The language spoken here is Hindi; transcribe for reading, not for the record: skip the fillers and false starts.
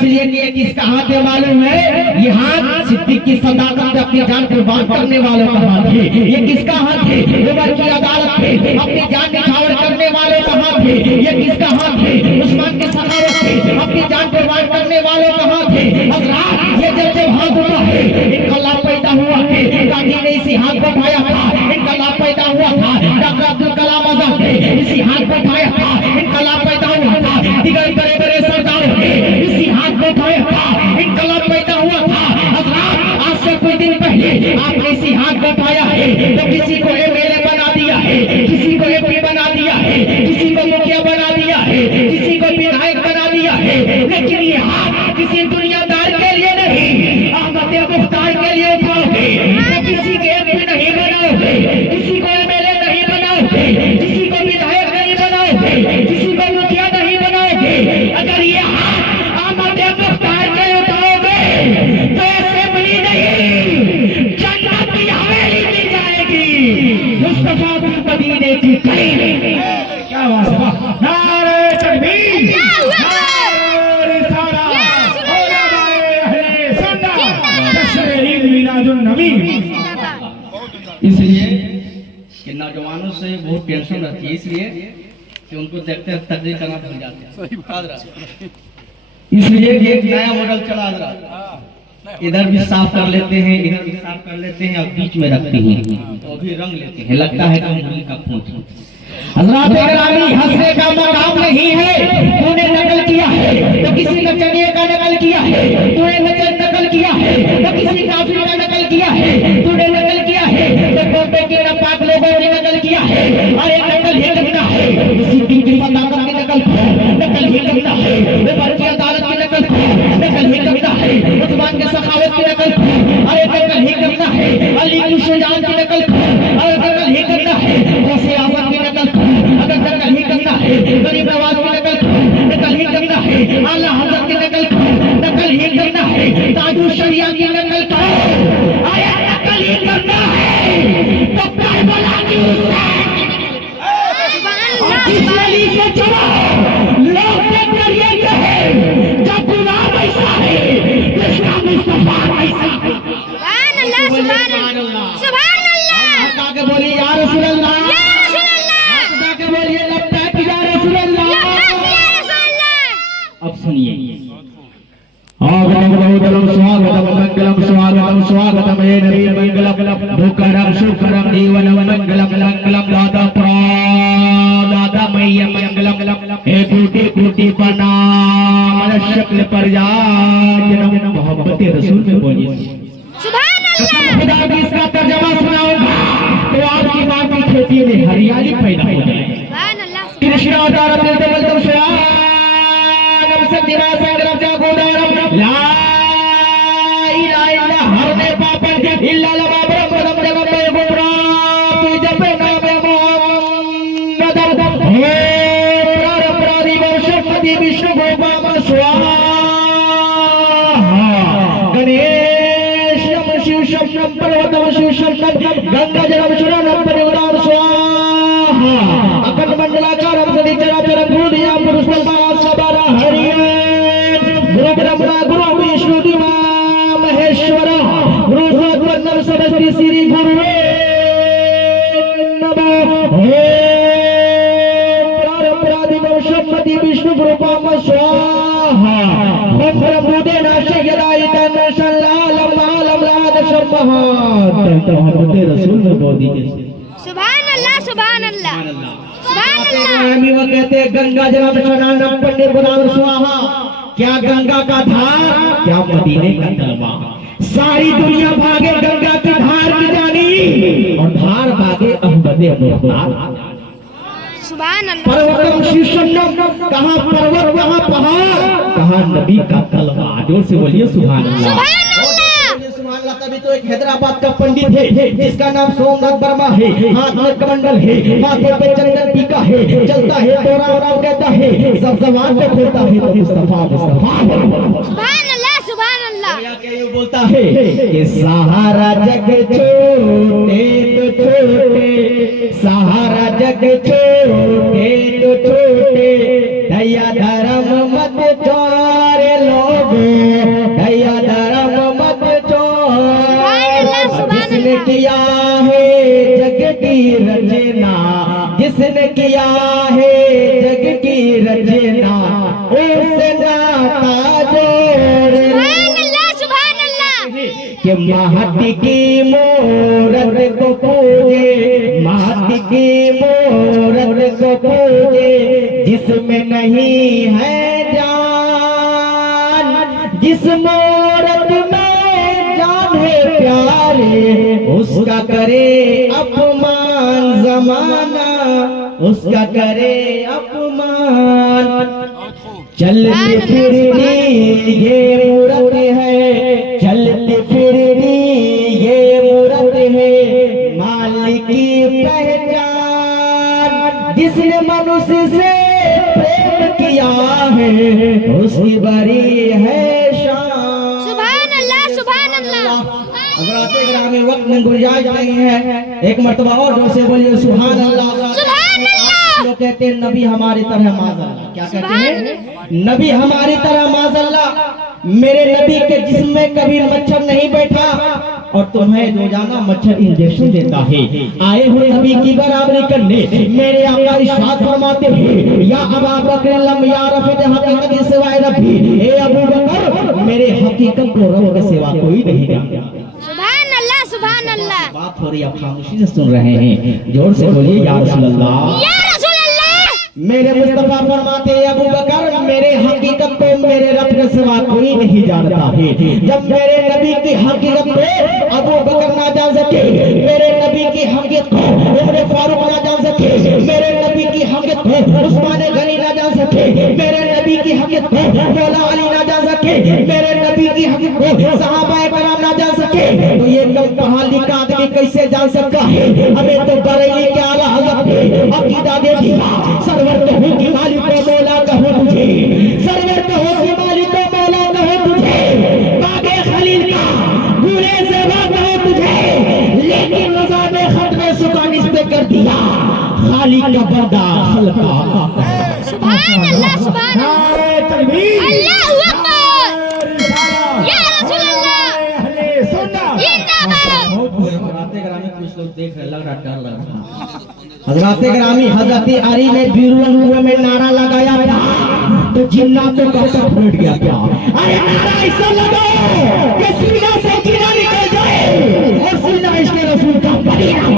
इसलिए कि ये किसका हाथ है मालूम है? ये हाथ सिद्दीक की सदाकत में अपनी जान कुर्बान करने वालों का हाथ है। ये किसका हाथ है? उमर की अदालत में अपनी जान निछावर करने वालों का हाथ है। ये किसका हाथ है? उस्मान की सखावत में अपनी जान कुर्बान करने वालों का हाथ है। हज़रात ये जब हाथ उठा है इनका लाभ पैदा हुआ है। गांधी ने इसी हाथ को उठाया था, इनका लाभ पैदा हुआ था। डॉक्टर अब्दुल कलाम आजाद ने इसी हाथ को उठाया था, इनका लाभ पैदा हुआ था। दिगर बड़े बड़े सरदारों ने इसी हाथ को उठाया था, इनका लाभ पैदा हुआ था। हज़रात आज से कुछ दिन पहले आपने इसी हाथ को उठाया है तो किसी को एमएलए बना दिया है, किसी को एमपी बना दिया है, किसी को मुखिया बना दिया है, किसी को विधायक बना दिया है। लेकिन ये हाथ किसी दुनियादार के लिए नहीं, अहमद मुख्तार के लिए उठाओगे तो किसी के एमपी नहीं बनाओगे, किसी को एमएलए नहीं बनाओगे, किसी को विधायक नहीं बनाओगे, किसी को मुखिया नहीं बनाओगे। अगर ये हाथ अहमद मुख्तार के उठाओगे तो असेंबली नहीं जन्नत की हवेली मिल जाएगी। मुस्तफा बिन मदीने की करीम। क्या बात है, नारे तकबीर, नारे रिसाला, उलमाए अहले सुन्नत, जश्न ईद मिलादुन नबी। इसलिए कि नौजवानों से बहुत टेंशन रहती है, इसलिए कि उनको देखते तकरीर करना भूल जाते हैं। इसलिए एक नया मॉडल चला रहा, इधर भी साफ कर लेते हैं, इधर भी साफ कर लेते हैं और बीच में रखते हैं तो भी रंग लेते हैं, लगता है कि मुर्गी का पूंछ। हज़रात गिरामी, हंसने का मकाम नहीं है। तूने नकल किया है तो किसी नचनिए का नकल किया है, तूने नकल किया है तो किसी काफिर का नकल किया है, तूने नकल किया है तो टोपे के नापाक लोगों ने नकल किया है। और एक नकल ही करना है, सिद्दीक की सदाकत की नकल ही करना है, उमर की अदालत की नकल ही करना है, उस्मान के सखावत की नकल और नकल ही करना है, अली की शुजाअत की नकल और नकल ही करना है, गौसे आज़म की नकल अगर नकल ही करना है, गरीब नवाज की नकल ही करना है, आला हज़रत की नकल ही करना है, ताजुल शरिया की नकल आया नकल ही करना है तो करबला की अली से चलो। लोग देखकर ये कहे जब गुलाम ऐसा है कृष्णा मुस्तफा ऐसा है। सुभान अल्लाह, सुभान अल्लाह, सुभान अल्लाह। आगे बोलिए या रसूल अल्लाह, या रसूल अल्लाह। आगे बोलिए लब्बैक या रसूल अल्लाह, लब्बैक या रसूल अल्लाह। अब सुनिए, स्वागतम मंगलम स्वागतम स्वागतम हे नबी मंगलम दुःखरम सुखरम जीवनम मंगलम मंगलम दाता दादा मैया मंगलम हे टूटी टूटी प्रणाम शक्ल पर जा जन्म मोहब्बत रसूल में बोलिए सुभान अल्लाह। खुदा की इसका तर्जुमा सुनाऊंगा तो आपकी बात की खेती में हरियाली पैदा हो जाएगी। सुभान अल्लाह। कृष्ण अवतार में बोलते स्वानम सदिवा संग्रह जागोदारम ला इलाहा इल्ला हरने पापन इल्ला लमा ब्रह्मदम जगमे गुमरा तू जपे नाम मोहम्मद हे प्रारंपरादि वंशपति विष्णु गोपाम स्वाहा गणेश नम शिव शब्दम पर्वतम शिव शब्दम गंगा जलम शरणम परिवरार स्वाहा अखंड मंडलाकारम सदि चराचरम भूरिया पुरुषम सबारा हरियन गुरु ब्रह्मा गुरु विष्णु दिवा महेश्वर गुरु भगवन्नम सरस्वती श्री गुरुवे नमः हे प्रारंपरादि वंशपति विष्णु गुरुपाम स्वाहा ओम ब्रह्मोदे नाशय यदायतन शल्लालम आलम लाद शम्महात मोहम्मद रसूल में बोल दीजिए सुभान अल्लाह, सुभान अल्लाह, सुभान अल्लाह। वो कहते गंगा जलम शरणम पंडित गुलाम स्वाहा। क्या गंगा का धार, क्या मदीने का तलवा। सारी दुनिया भागे गंगा की धार की जानी और धार भागे अहमद मुख्तार। सुभान अल्लाह। पर्वतम शीशम, कहाँ पर्वत कहाँ पहाड़, कहाँ नबी का तलवा। जोर से बोलिए सुभान अल्लाह। तभी तो एक हैदराबाद का पंडित है जिसका नाम सोमनाथ वर्मा है, हाथ में कमंडल है, माथे पे चंदन टीका है, चलता है दौरा राम कहता है, सब जबान पे बोलता है तो मुस्तफा मुस्तफा। सुभान अल्लाह, सुभान अल्लाह। क्या ये बोलता है कि सहारा जग छोटे तो छोटे, सहारा जग छोटे तो छोटे, दया धर्म मत छोड़े लोग की रचना, जिसने किया है जग की रचना, उससे नाता जोड़ कि माटी की मूरत को पूजे, माटी की मूरत को पूजे, जिसमें नहीं है जान, जिस मूरत में जान है प्यारे, उसका करे अपमान जमाना, उसका करे अपमान। चलती फिरती ये मूरत है, चलती फिरती ये मूरत है, मालिक की पहचान, जिसने मनुष्य से प्रेम किया है, उसकी बड़ी है शान। सुभान अल्लाह, सुभान अल्लाह। हज़रात ग्रामी वक्त में गुंजाइश नहीं है, एक मर्तबा और जोर से बोलिए सुभान अल्लाह। सुभान अल्लाह। लोग कहते हैं नबी हमारी तरह माज़अल्लाह, क्या कहते हैं? नबी हमारी तरह माज़अल्लाह। मेरे नबी के जिस्म में कभी मच्छर नहीं बैठा और तुम्हें रोजाना मच्छर इंजेक्शन देता है। आए हुए नबी की बराबरी करने मेरे आका इरशाद फरमाते हैं, या अबू बकर लम यारफ हकीकत सिवाय रब्बी, ए अबू बकर मेरे हकीकत को रब के सिवा कोई नहीं जानता। सुभान अल्लाह, सुभान अल्लाह। बात हो रही है, आप खामोशी से सुन रहे हैं, जोर से बोलिए या रसूल अल्लाह। या रसूल अल्लाह। मेरे मुस्तफा फरमाते हैं, अबू बकर मेरे हकीकत को मेरे रब के सिवा कोई नहीं जानता है। जब मेरे नबी की हकीकत को अबू बकर ना जान सके, मेरे नबी की हकीकत को उमर फारूक ना जान सके, मेरे नबी की हकीकत को उस्मान गनी ना जान सके, मेरे नबी की हकीकत को मौला अली ना जान सके, मेरे नबी की हकीकत को सहाबाए कराम ना जान सके, तो ये कम पढ़ा लिखा आदमी कैसे जान सकता है? हमें तो बरेली के आला हज़रत ने अकीदा दे दिया, सरवर कहूँ कि मालिक को मौला कहूँ तुझे, सरवर कहूँ कि मालिक को मौला कहूँ तुझे, बागे खलील का गुले से कहूँ तुझे, लेकिन रज़ा ने खत में सुकान इस पे कर दिया, खालिक का बंदा खलका। सुभान अल्लाह, सुभान अल्लाह। अल्लाहू अकबर। या रसूल अल्लाह। जिंदाबाद। कुछ लोग देख रहे, लग रहा डर लग रहा। हज़रात ग्रामी हज़रत अली ने बीरुल में नारा लगाया था तो जिन्नातों का सब फूट गया था। अरे नारा ऐसा लगाओ कि सीना से जीना निकल जाए और सीना इसके रसूल का परिणाम